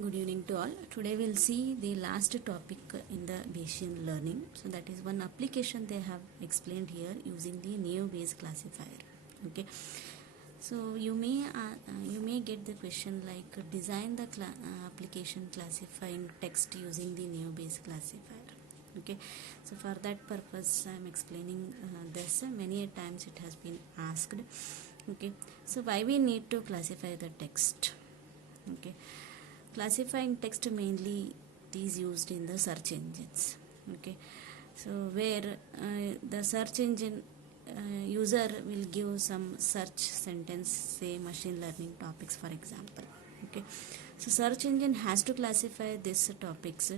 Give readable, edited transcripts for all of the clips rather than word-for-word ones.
Good evening to all. Today we'll see the last topic in the Bayesian learning. So that is one application they have explained here using the Neo-Bayes classifier. Okay. So you may get the question like design the application classifying text using the Neo-Bayes classifier. Okay. So for that purpose I am explaining this. Many times it has been asked. Okay. So why we need to classify the text? Okay. Classifying text mainly is used in the search engines. Okay, so where the search engine user will give some search sentence, say machine learning topics for example. Okay, so search engine has to classify these topics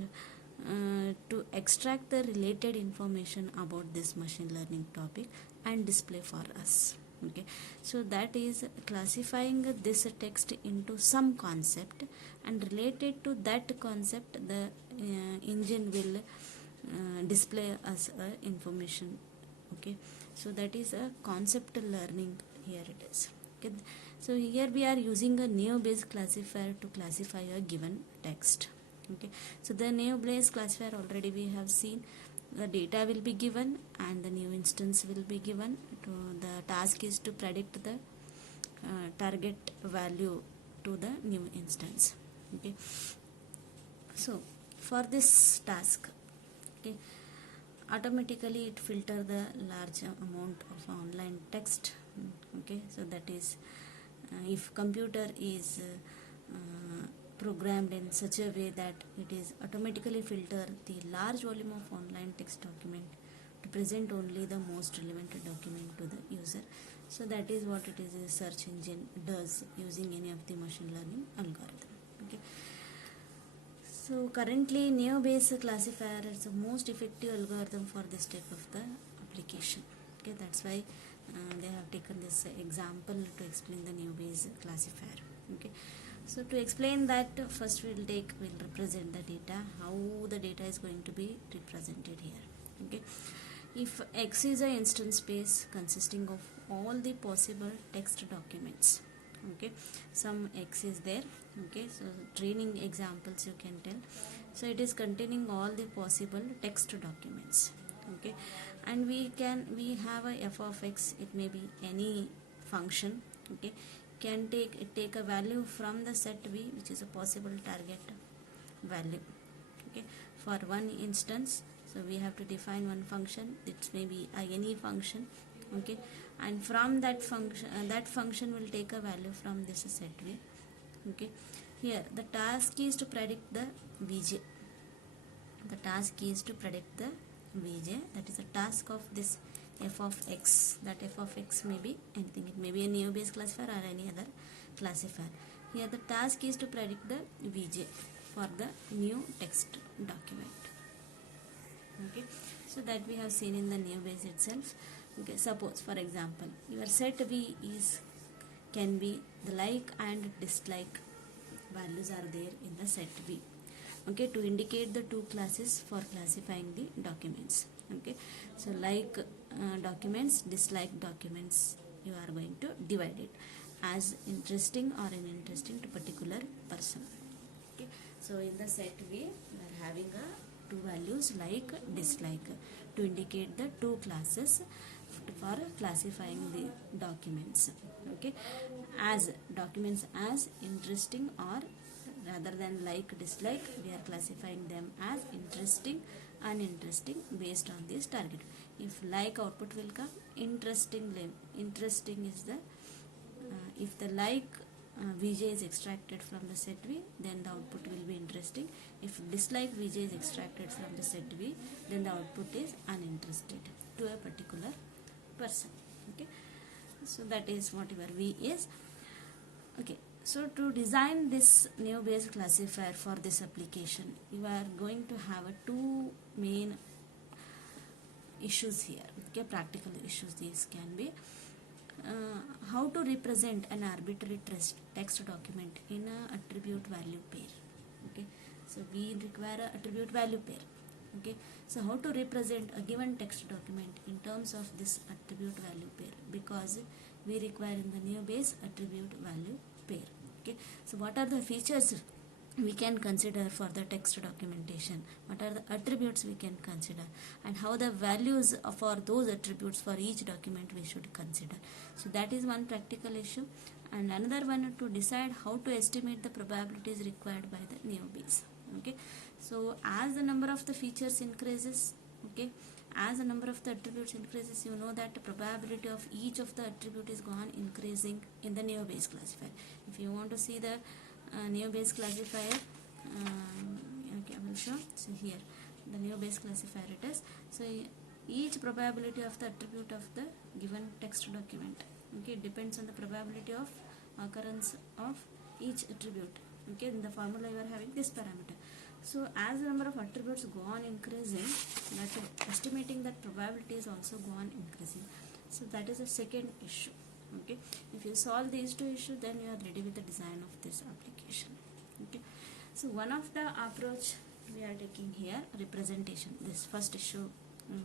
to extract the related information about this machine learning topic and display for us. Okay, so that is classifying this text into some concept, and related to that concept the engine will display us information. Okay, so that is a concept learning. Here it is. Okay, so here we are using a Neo-Bayes classifier to classify a given text. Okay, so the Neo-Bayes classifier already we have seen. The data will be given and the new instance will be given. The task is to predict the target value to the new instance. Okay, so for this task, okay, automatically it filter the large amount of online text. Okay, so that is if computer is programmed in such a way that it is automatically filter the large volume of online text document to present only the most relevant document to the user. So that is what it is a search engine does using any of the machine learning algorithm. Okay, so currently Neo-Bayes classifier is the most effective algorithm for this type of the application. Okay, that's why they have taken this example to explain the Neo-Bayes classifier. Okay, so to explain that, first we'll represent the data, how the data is going to be represented here. Okay, if X is an instance space consisting of all the possible text documents. Okay, some X is there. Okay, so training examples you can tell. So it is containing all the possible text documents. Okay, and we have a f of X. It may be any function. Okay, can take a value from the set V, which is a possible target value. Okay, for one instance, so we have to define one function. It may be any function. Okay, and from that function will take a value from this set V. Okay, here the task is to predict the Vj. The task is to predict the Vj. That is the task of this f of X. That f of X may be anything. It may be a Neo-Bayes classifier or any other classifier. Here the task is to predict the Vj for the new text document. Okay, so that we have seen in the Neo-Bayes itself. Okay, suppose for example your set V can be the like and dislike values are there in the set V. Okay, to indicate the two classes for classifying the documents. Okay, so like documents, dislike documents, you are going to divide it as interesting or uninteresting to particular person. Okay, so in the set V we are having two values like, dislike, to indicate the two classes for classifying the documents. Okay, as documents as interesting, or rather than like, dislike, we are classifying them as interesting, uninteresting based on this target. If like output will come, interesting is the if the like Vj is extracted from the set V, then the output will be interesting. If dislike Vj is extracted from the set V, then the output is uninterested to a particular person. Okay, so that is what your V is. Okay, so to design this Neo-Bayes classifier for this application, you are going to have two main issues here. Okay, practical issues these can be. How to represent an arbitrary text document in a attribute value pair. Okay, so we require a attribute value pair. Okay, so how to represent a given text document in terms of this attribute value pair, because we require in the Neo-Bayes attribute value pair. Okay, so what are the features we can consider for the text documentation, what are the attributes we can consider, and how the values for those attributes for each document we should consider. So that is one practical issue. And another one, to decide how to estimate the probabilities required by the NeoBayes. Okay, so as the number of the features increases, okay, as the number of the attributes increases, you know that the probability of each of the attribute is gone increasing in the NeoBayes classifier. If you want to see the NeoBayes classifier, okay, I will show. So here the NeoBayes classifier it is. So each probability of the attribute of the given text document, okay, depends on the probability of occurrence of each attribute. Okay, in the formula you are having this parameter. So as the number of attributes go on increasing, that estimating that probability is also go on increasing. So that is the second issue. Okay, if you solve these two issues, then you are ready with the design of this application. Okay, so one of the approach we are taking here, representation. This first issue,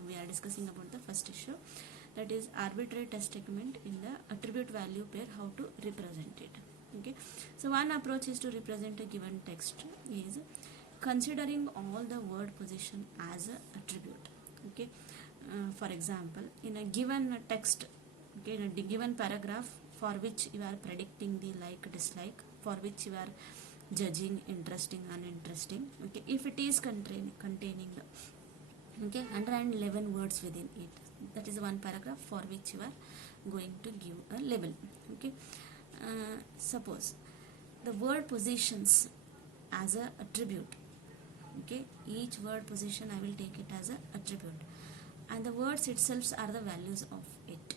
we are discussing about the first issue, that is arbitrary text document in the attribute value pair, how to represent it. Okay, so one approach is to represent a given text is considering all the word position as an attribute. Okay, for example, in a given text, okay, in a given paragraph for which you are predicting the like dislike, for which you are judging interesting uninteresting, okay, if it is containing the, okay, 111 words within it, that is one paragraph for which you are going to give a label. Okay, suppose the word positions as a attribute. Okay, each word position I will take it as a attribute, and the words itself are the values of it.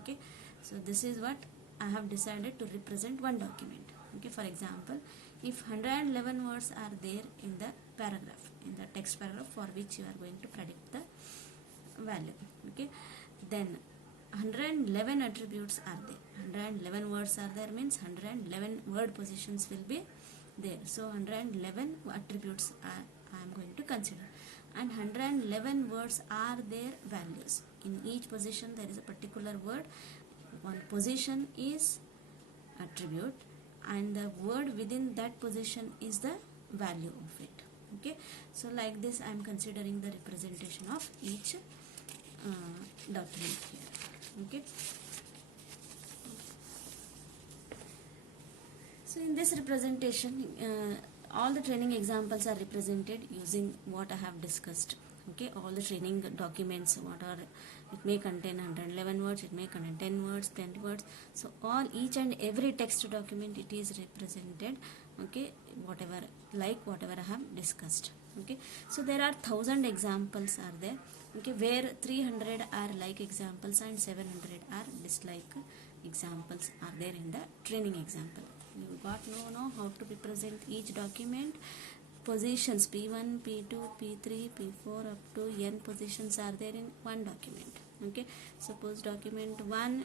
Okay, so this is what I have decided to represent one document. Okay, for example, if 111 words are there in the paragraph, in the text paragraph for which you are going to predict the value, okay, then 111 attributes are there. 111 words are there means 111 word positions will be there. So 111 attributes I am going to consider, and 111 words are their values. In each position there is a particular word. One position is attribute, and the word within that position is the value of it. Okay, so like this I am considering the representation of each document here. Okay, so in this representation, all the training examples are represented using what I have discussed. Okay, all the training documents, what are, it may contain 111 words, it may contain 10 words, 20 words. So all, each and every text document, it is represented. Okay, whatever I have discussed. Okay, so there are 1000 examples are there. Okay, where 300 are like examples and 700 are dislike examples are there in the training example. You got to know how to represent each document. Positions P1, P2, P3, P4 up to n positions are there in one document. Okay, suppose document 1,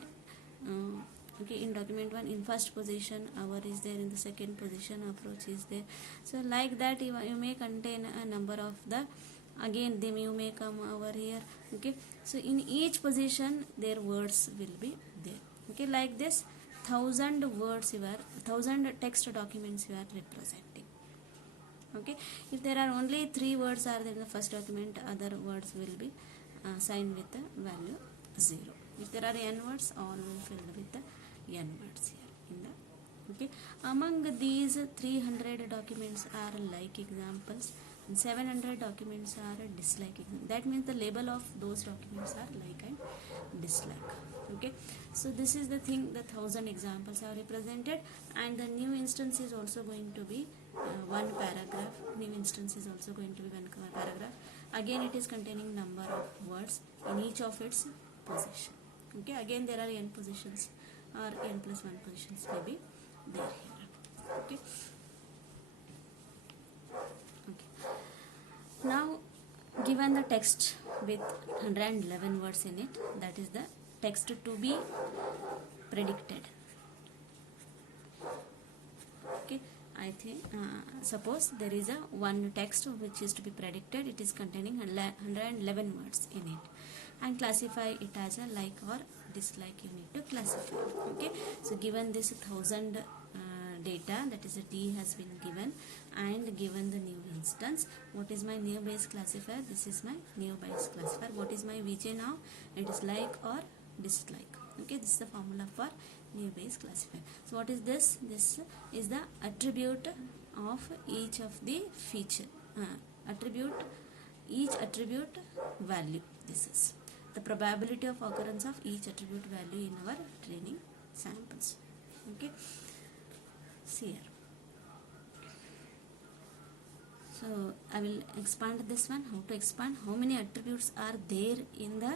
okay, in document 1 in first position hour is there, in the second position approach is there. So like that you may contain a number of the, again they you may come over here. Okay, so in each position their words will be there. Okay, like this 1000 words you are, 1000 text documents you are representing. Okay, if there are only 3 words are there in the first document, other words will be signed with the value 0. If there are n words, all filled with the n words here in the. Okay, among these 300 documents are like examples and 700 documents are dislike examples. That means the label of those documents are like and dislike. Okay, so this is the thing, the 1000 examples are represented, and the new instance is also going to be one paragraph. New instance is also going to be one paragraph. Again it is containing number of words in each of its position. Okay, again there are n positions or n plus 1 positions may be there here. Okay, now given the text with 111 words in it, that is the text to be predicted. Okay, I think suppose there is a one text which is to be predicted, it is containing 111 words in it, and classify it as a like or dislike you need to classify. Okay, so given this 1000 data, that is a D has been given, and given the new instance. What is my new base classifier? This is my new base classifier. What is my VJ now? It is like or dislike. Okay, this is the formula for new base classifier. So what is this? This is the attribute of each of the feature each attribute value. This is the probability of occurrence of each attribute value in our training samples. Okay, see here. So I will expand this one. How to expand? How many attributes are there in the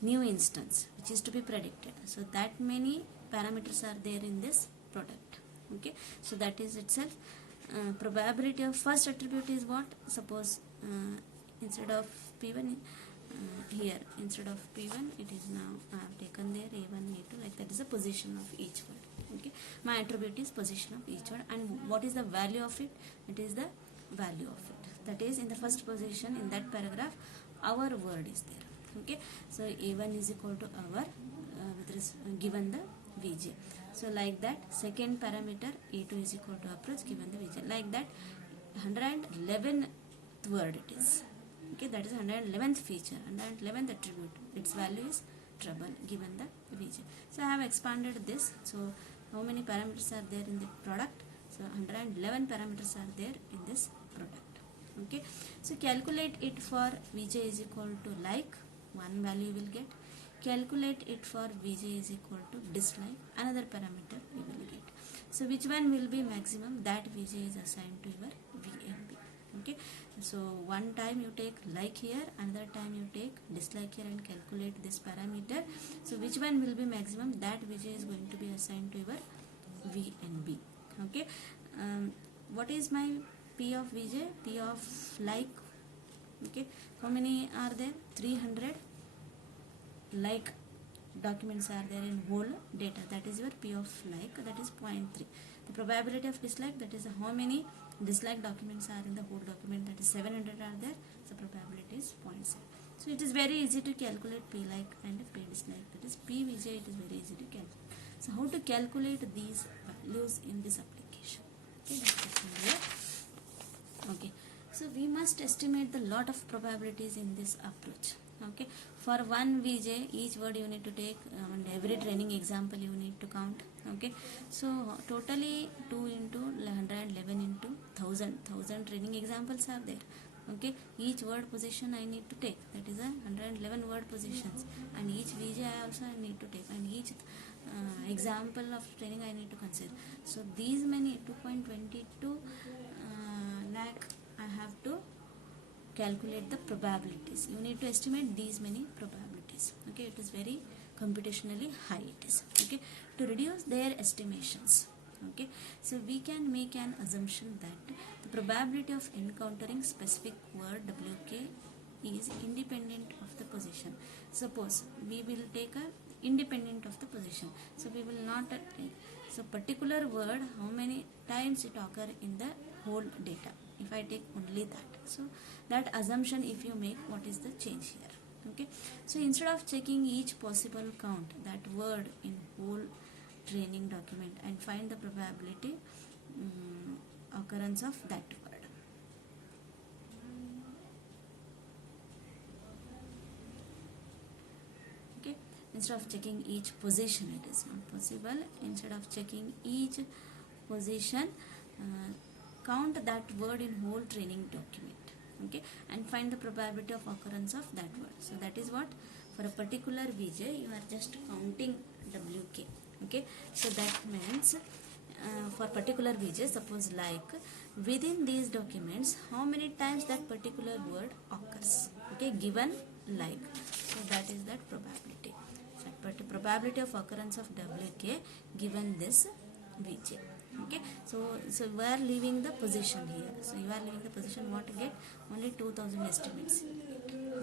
new instance which is to be predicted? So that many parameters are there in this product. Okay, so that is itself probability of first attribute is what? Suppose instead of P1 here, instead of P1 it is now I have taken there A1, A2, like that is the position of each word. Okay, my attribute is position of each word, and what is the value of it? It is the value of it, that is in the first position in that paragraph our word is there. Okay, so A1 is equal to our given the VJ. So like that, second parameter A2 is equal to approach given the VJ. Like that, 111th word it is. Okay, that is 111th feature, 111th attribute. Its value is trouble given the VJ. So I have expanded this. So how many parameters are there in the product? So 111 parameters are there in this product. Okay, so calculate it for VJ is equal to like, one value will get. Calculate it for VJ is equal to dislike, another parameter you will get. So which one will be maximum? That VJ is assigned to your VNB. Okay, so one time you take like here, another time you take dislike here and calculate this parameter. So which one will be maximum? That VJ is going to be assigned to your VNB. Okay, what is my P of VJ? P of like. Okay, how many are there? 300 like documents are there in whole data, that is your P of like, that is 0.3. The probability of dislike, that is how many dislike documents are in the whole document, that is 700 are there, so probability is 0.7. So it is very easy to calculate P like and P dislike, that is P VJ, it is very easy to calculate. So how to calculate these values in this application? Okay, that's question here. Okay, so we must estimate the lot of probabilities in this approach. Okay, for one VJ each word you need to take and every training example you need to count. Okay, so totally 2 into 111 into 1000 training examples are there. Okay, each word position I need to take, that is a 111 word positions, and each VJ I also need to take, and each example of training I need to consider. So these many 2.22 lakh I have to calculate the probabilities. You need to estimate these many probabilities. Okay, it is very computationally high it is. Okay, to reduce their estimations. Okay, so we can make an assumption that the probability of encountering specific word WK is independent of the position. Suppose we will take a independent of the position, so we will not take so particular word how many times it occur in the whole data. If I take only that, so that assumption if you make, what is the change here? Okay, so instead of checking each possible count that word in whole training document and find the probability occurrence of that word. Okay, instead of checking each position, it is not possible. Instead of checking each position, count that word in whole training document. Okay, and find the probability of occurrence of that word. So that is what, for a particular VJ you are just counting WK. Okay, so that means for particular VJ, suppose like within these documents how many times that particular word occurs. Okay, given like, so that is that probability. So probability of occurrence of WK given this VJ. Okay, so we are leaving the position here. So you are leaving the position, what to get? Only 2000 estimates.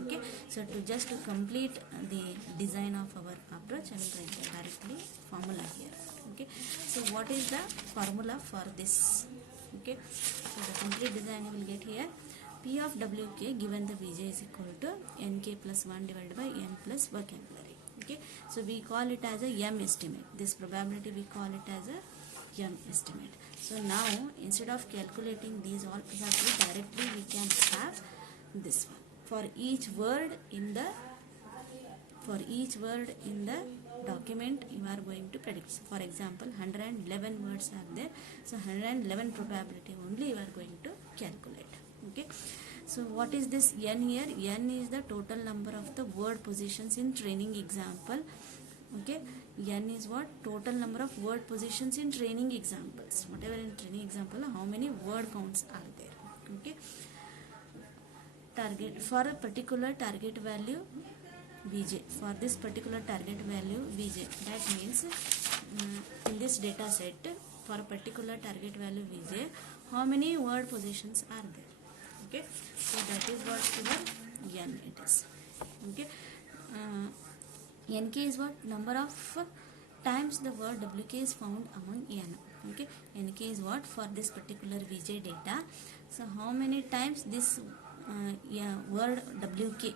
Okay, so to complete the design of our approach, I will write the directly formula here. Okay, so what is the formula for this? Okay, so the complete design you will get here. P of WK given the VJ is equal to NK plus 1 divided by N plus vocabulary. Okay, so we call it as a M estimate. This probability we call it as a m estimate. So now instead of calculating these all properties directly, we can have this one for each word in the document you are going to predict. So for example, 111 words are there, so 111 probability only you are going to calculate. Okay, so what is this n here? N is the total number of the word positions in training example. Okay, n is what? Total number of word positions in training examples. Whatever in training example, how many word counts are there? Okay, target for a particular target value vj, for this particular target value vj, that means in this data set for a particular target value vj, how many word positions are there? Okay, so that is what your n it is. Okay, nk is what? Number of times the word wk is found among n. Okay, nk is what? For this particular vj data, so how many times this word wk,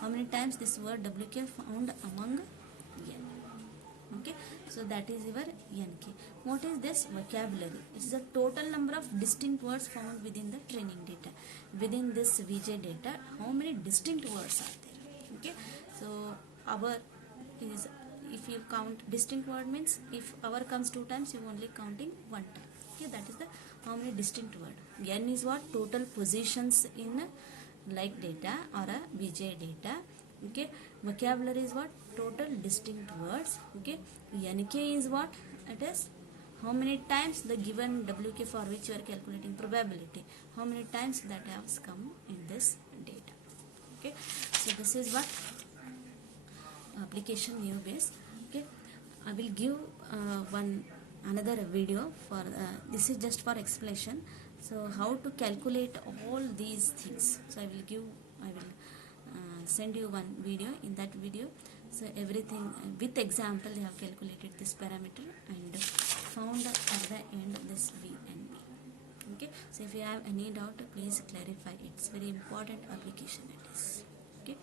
how many times this word wk found among n. Okay, so that is your nk. What is this? Vocabulary. It is the total number of distinct words found within the training data. Within this vj data, how many distinct words are there? Okay, so our is, if you count distinct word means if our comes 2 times, you only counting 1 time. Okay, that is the how many distinct word. N is what? Total positions in like data or a vj data. Okay, vocabulary is what? Total distinct words. Okay, nk is what? It is how many times the given wk for which you are calculating probability, how many times that has come in this data. Okay, so this is what application neo base. Okay, I will give another video for this is just for explanation. So how to calculate all these things, so I will send you one video. In that video, so everything with example they have calculated this parameter and found at the end this v and b. Okay, so if you have any doubt, please clarify. It's very important application it is. Okay.